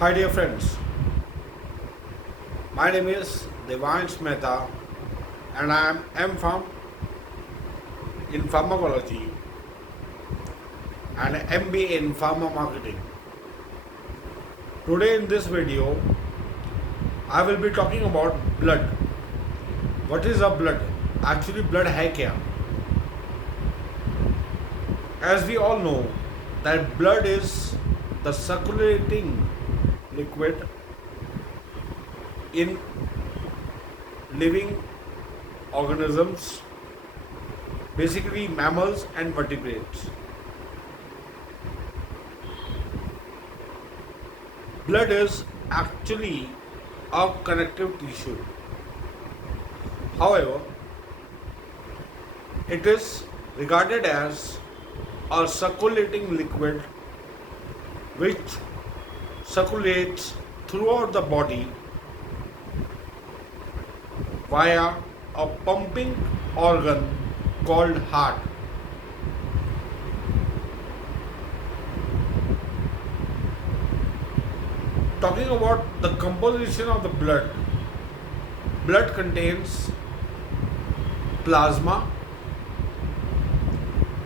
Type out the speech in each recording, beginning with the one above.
Hi dear friends, my name is Devansh Mehta and I am M.Pharm in Pharmacology and MBA in Pharma Marketing. Today in this video, I will be talking about blood. What is a blood? Actually blood है क्या? As we all know that blood is the circulating liquid in living organisms, basically mammals and vertebrates. Blood is actually a connective tissue. However, it is regarded as a circulating liquid which circulates throughout the body via a pumping organ called heart. Talking about the composition of the blood, blood contains plasma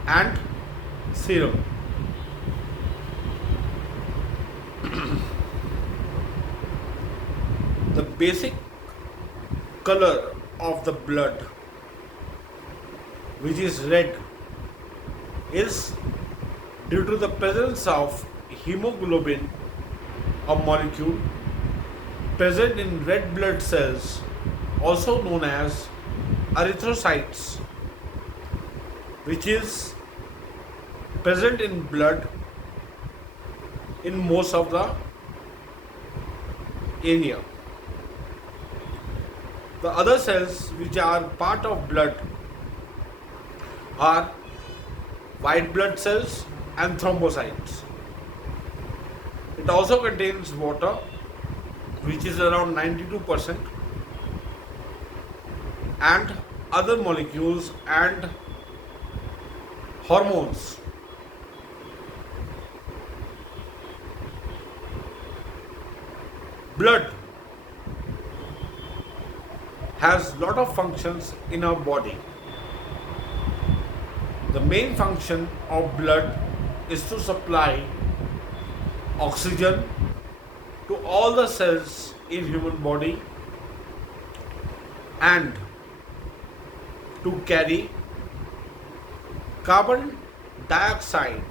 and serum. The basic color of the blood, which is red, is due to the presence of hemoglobin, a molecule present in red blood cells, also known as erythrocytes, which is present in blood in most of the area. The other cells which are part of blood are white blood cells and thrombocytes. It also contains water, which is around 92%, and other molecules and hormones. Blood has lot of functions in our body. The main function of blood is to supply oxygen to all the cells in human body and to carry carbon dioxide,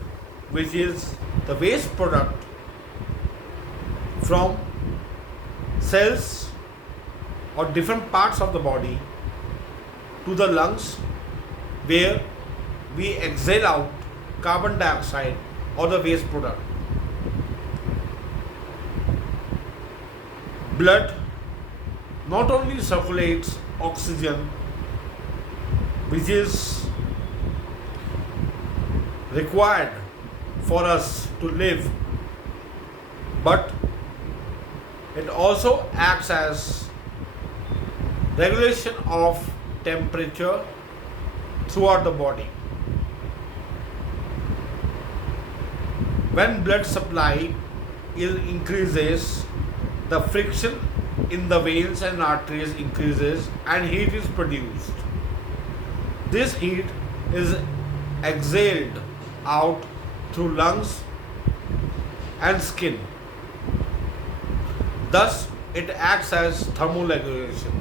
which is the waste product from cells or different parts of the body, to the lungs, where we exhale out carbon dioxide or the waste product. Blood not only circulates oxygen, which is required for us to live, but it also acts as regulation of temperature throughout the body. When blood supply increases, the friction in the veins and arteries increases and heat is produced. This heat is exhaled out through lungs and skin. Thus, it acts as thermoregulation.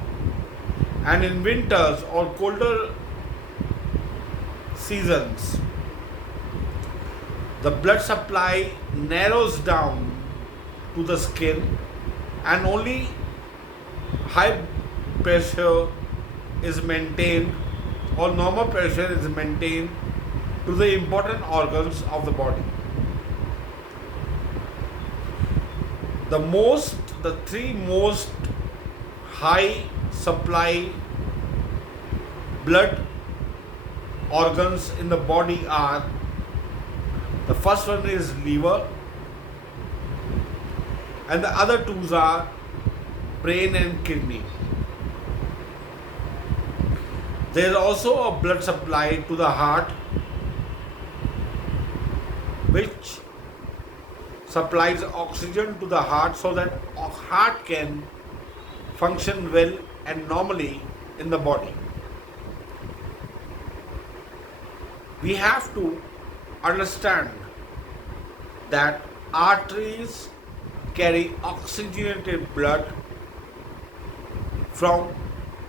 And in winters or colder seasons, the blood supply narrows down to the skin and only high pressure is maintained, or normal pressure is maintained to the important organs of the body. The three most high supply blood organs in the body are: the first one is liver, and the other two are brain and kidney. There is also a blood supply to the heart, which supplies oxygen to the heart so that heart can function well and normally in the body. We have to understand that arteries carry oxygenated blood from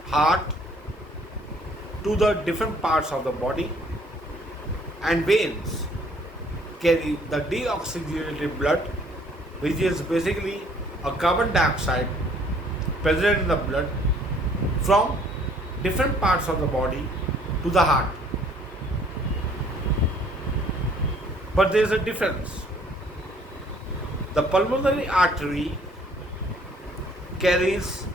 heart to the different parts of the body, and veins carry the deoxygenated blood, which is basically a carbon dioxide present in the blood from different parts of the body to the heart. But there is a difference. The pulmonary artery carries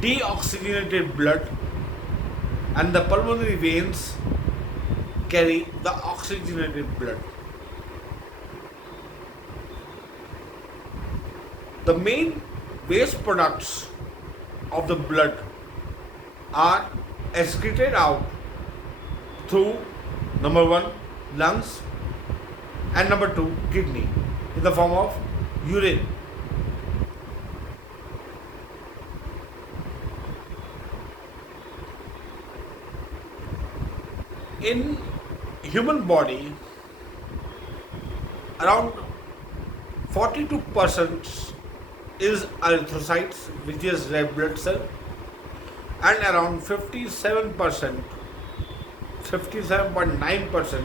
deoxygenated blood and the pulmonary veins carry the oxygenated blood. The main waste products of the blood are excreted out through number 1 lungs and number 2 kidney in the form of urine. In human body, around 42% is erythrocytes, which is red blood cell, and around 57.9%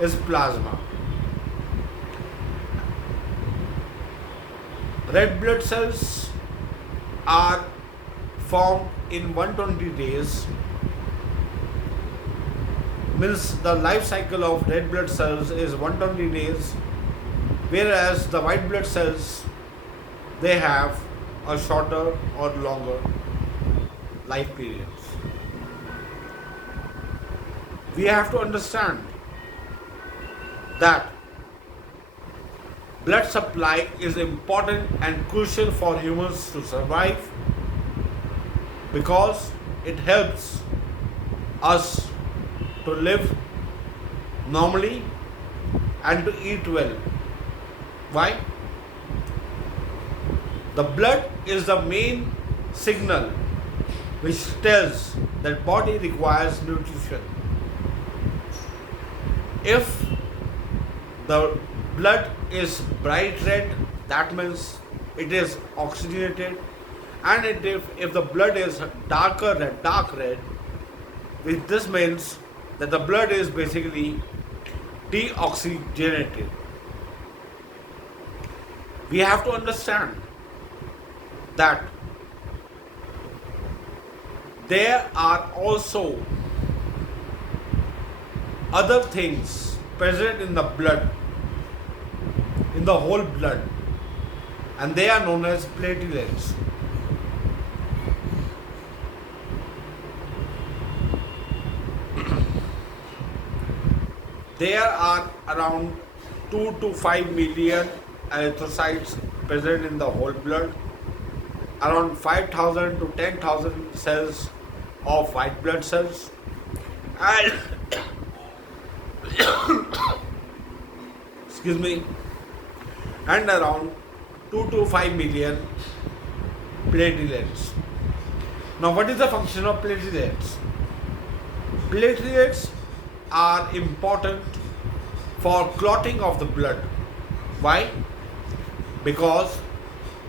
is plasma. Red blood cells are formed in 120 days, means the life cycle of red blood cells is 120 days, whereas the white blood cells, they have a shorter or longer life periods. We have to understand that blood supply is important and crucial for humans to survive, because it helps us to live normally and to eat well. Why? The blood is the main signal which tells that body requires nutrition. If the blood is bright red, that means it is oxygenated, and if the blood is darker red, dark red, this means that the blood is basically deoxygenated. We have to understand that there are also other things present in the blood, in the whole blood, and they are known as platelets. There are around 2 to 5 million erythrocytes present in the whole blood, around 5,000 to 10,000 cells of white blood cells, and excuse me, and around 2 to 5 million platelets. Now, what is the function of platelets? Platelets are important for clotting of the blood. Why? Because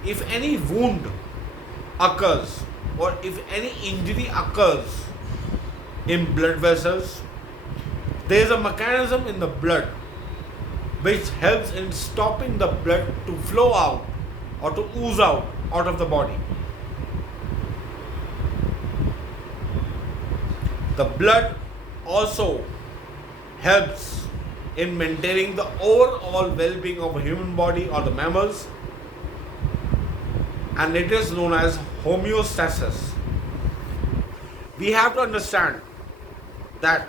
if any wound occurs or if any injury occurs in blood vessels, there is a mechanism in the blood which helps in stopping the blood to flow out or to ooze out of the body. The blood also helps in maintaining the overall well-being of a human body or the mammals, and it is known as homeostasis. We have to understand that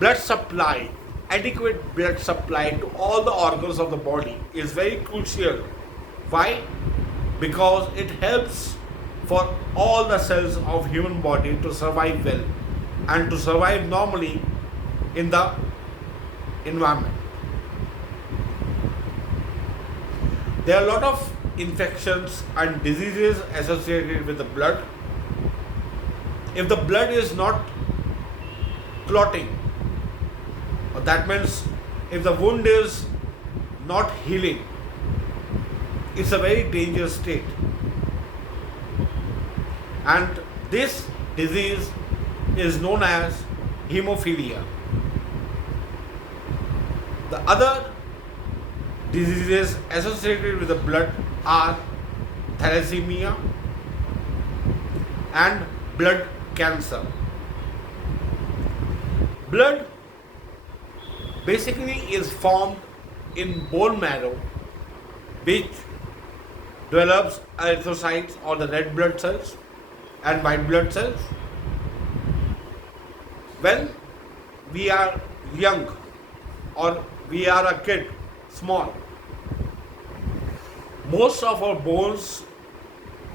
blood supply, adequate blood supply to all the organs of the body is very crucial. Why? Because it helps for all the cells of human body to survive well and to survive normally in the environment. There are a lot of infections and diseases associated with the blood. If the blood is not clotting, that means if the wound is not healing, it's a very dangerous state. And this disease is known as hemophilia. The other diseases associated with the blood are thalassemia and blood cancer. Blood basically is formed in bone marrow, which develops erythrocytes or the red blood cells and white blood cells. When we are young or we are a kid, small, most of our bones,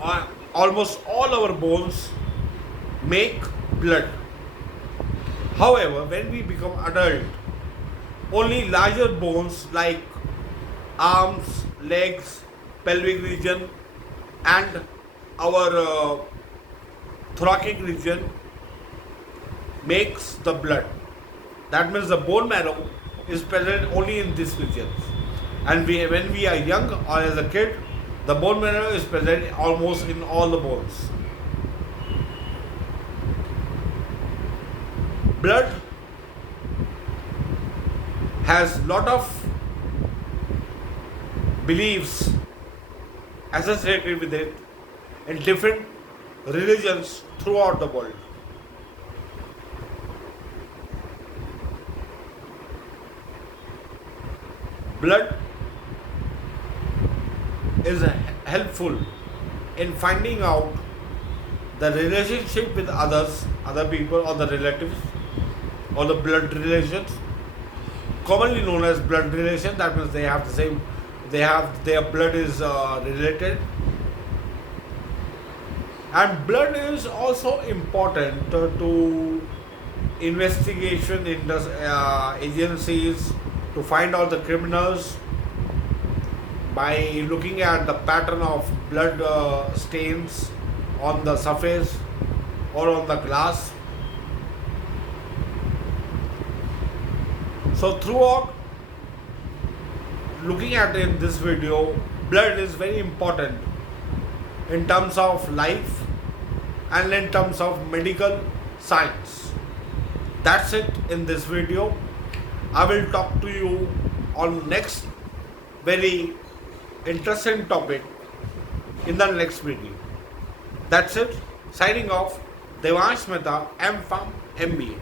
or almost all our bones, make blood. However, when we become adult, only larger bones like arms, legs, pelvic region and our thoracic region makes the blood. That means the bone marrow is present only in these regions. And when we are young or as a kid, the bone marrow is present almost in all the bones. Blood has lot of beliefs associated with it in different religions throughout the world. Blood is helpful in finding out the relationship with others, other people or the relatives or the blood relations, commonly known as blood relation. That means they have the same, their blood is related. And blood is also important to investigation agencies to find out the criminals by looking at the pattern of blood stains on the surface or on the glass. So throughout looking at in this video, blood is very important in terms of life and in terms of medical science. That's it in this video. I will talk to you on next very interesting topic in the next video. That's it. Signing off. Devansh Mehta, M.Pharm, MBA.